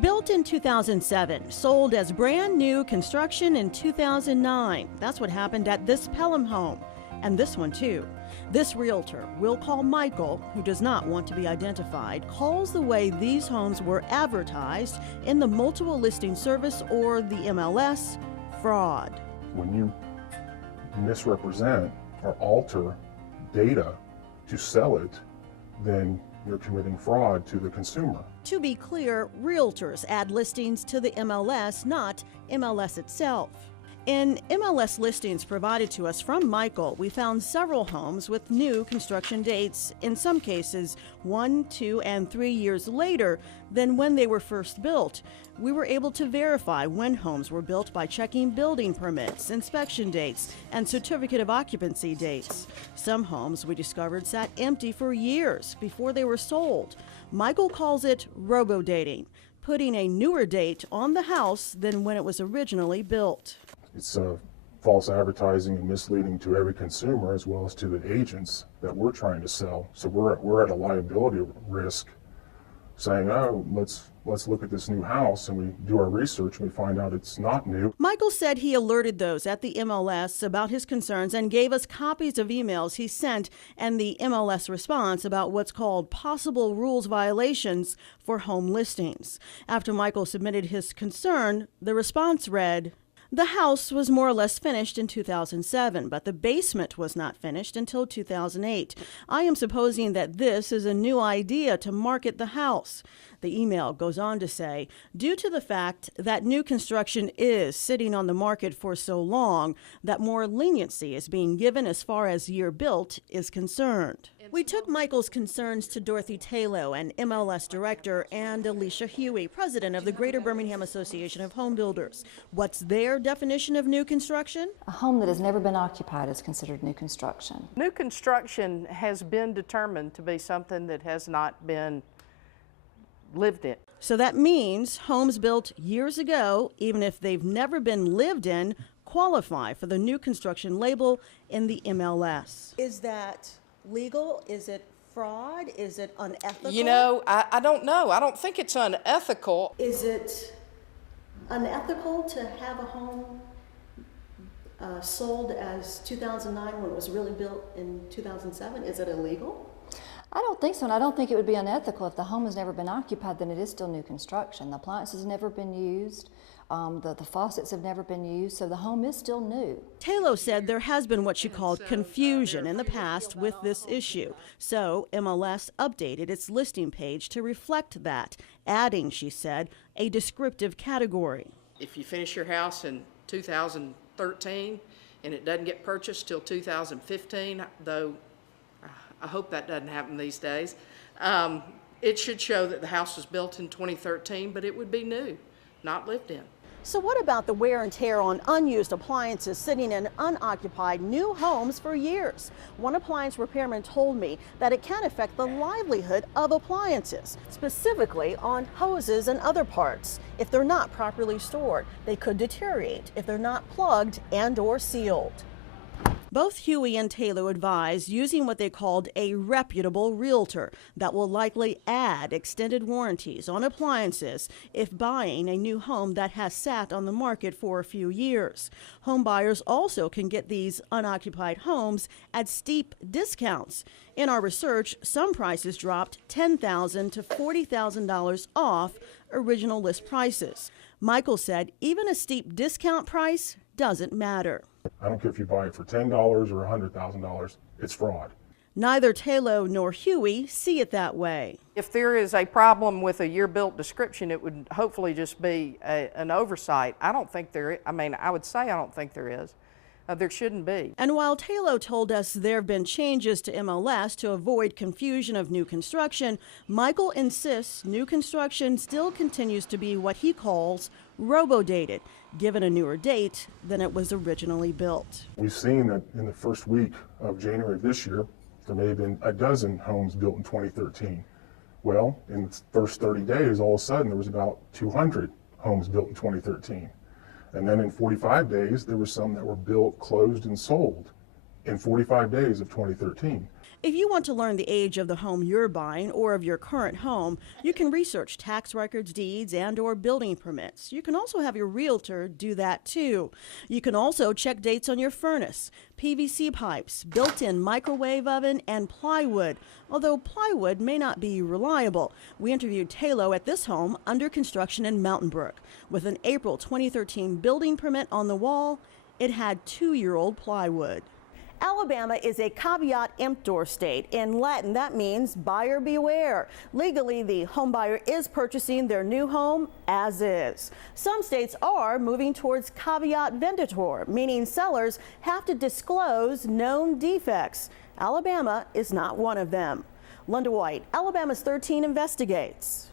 Built in 2007, sold as brand new construction in 2009. That's what happened at this Pelham home. And this one too. This realtor, we'll call Michael, who does not want to be identified, calls the way these homes were advertised in the multiple listing service, or the MLS, fraud. When you misrepresent or alter data to sell it, then you're committing fraud to the consumer. To be clear, realtors add listings to the MLS, not MLS itself. In MLS listings provided to us from Michael, we found several homes with new construction dates, in some cases 1, 2, and 3 years later than when they were first built. We were able to verify when homes were built by checking building permits, inspection dates, and certificate of occupancy dates. Some homes we discovered sat empty for years before they were sold. Michael calls it robo-dating, putting a newer date on the house than when it was originally built. It's false advertising and misleading to every consumer as well as to the agents that we're trying to sell. So we're at a liability risk, saying, oh, let's look at this new house, and we do our research and we find out it's not new. Michael said he alerted those at the MLS about his concerns and gave us copies of emails he sent and the MLS response about what's called possible rules violations for home listings. After Michael submitted his concern, the response read, "The house was more or less finished in 2007, but the basement was not finished until 2008. I am supposing that this is a new idea to market the house." The email goes on to say, due to the fact that new construction is sitting on the market for so long, that more leniency is being given as far as year built is concerned. We took Michael's concerns to Dorothy Taylor, an MLS director, and Alicia Huey, president of the Greater Birmingham Association of Home Builders. What's their definition of new construction? A home that has never been occupied is considered new construction. New construction has been determined to be something that has not been lived in. So that means homes built years ago, even if they've never been lived in, qualify for the new construction label in the MLS. Is that legal? Is it fraud? Is it unethical? You know, I don't know. I don't think it's unethical. Is it unethical to have a home sold as 2009 when it was really built in 2007? Is it illegal? I don't think so, and I don't think it would be unethical. If the home has never been occupied, then it is still new construction. The appliances have never been used, the faucets have never been used, so the home is still new. Taylor said there has been what she called confusion in the past with this issue. So MLS updated its listing page to reflect that, adding, she said, a descriptive category. If you finish your house in 2013 and it doesn't get purchased till 2015, though I hope that doesn't happen these days, it should show that the house was built in 2013, but it would be new, not lived in. So what about the wear and tear on unused appliances sitting in unoccupied new homes for years? One appliance repairman told me that it can affect the livelihood of appliances, specifically on hoses and other parts. If they're not properly stored, they could deteriorate if they're not plugged and/or sealed. Both Huey and Taylor advise using what they called a reputable realtor that will likely add extended warranties on appliances if buying a new home that has sat on the market for a few years. Home buyers also can get these unoccupied homes at steep discounts. In our research, some prices dropped $10,000 to $40,000 off original list prices. Michael said even a steep discount price doesn't matter. I don't care if you buy it for $10 or $100,000, it's fraud. Neither Taylor nor Huey see it that way. If there is a problem with a year-built description, it would hopefully just be an oversight. I don't think there is. I mean, I would say I don't think there is. There shouldn't be. And while Taylor told us there have been changes to MLS to avoid confusion of new construction, Michael insists new construction still continues to be what he calls robo-dated, given a newer date than it was originally built. We've seen that in the first week of January of this year, there may have been a dozen homes built in 2013. Well, in the first 30 days, all of a sudden, there was about 200 homes built in 2013. And then in 45 days, there were some that were built, closed, and sold in 45 days of 2013. If you want to learn the age of the home you're buying or of your current home, you can research tax records, deeds, and/or building permits. You can also have your realtor do that too. You can also check dates on your furnace, PVC pipes, built-in microwave oven, and plywood, although plywood may not be reliable. We interviewed Talo at this home under construction in Mountain Brook. With an April 2013 building permit on the wall, it had 2-year-old plywood. Alabama is a caveat emptor state. In Latin, that means buyer beware. Legally, the home buyer is purchasing their new home as is. Some states are moving towards caveat venditor, meaning sellers have to disclose known defects. Alabama is not one of them. Linda White, Alabama's 13 investigates.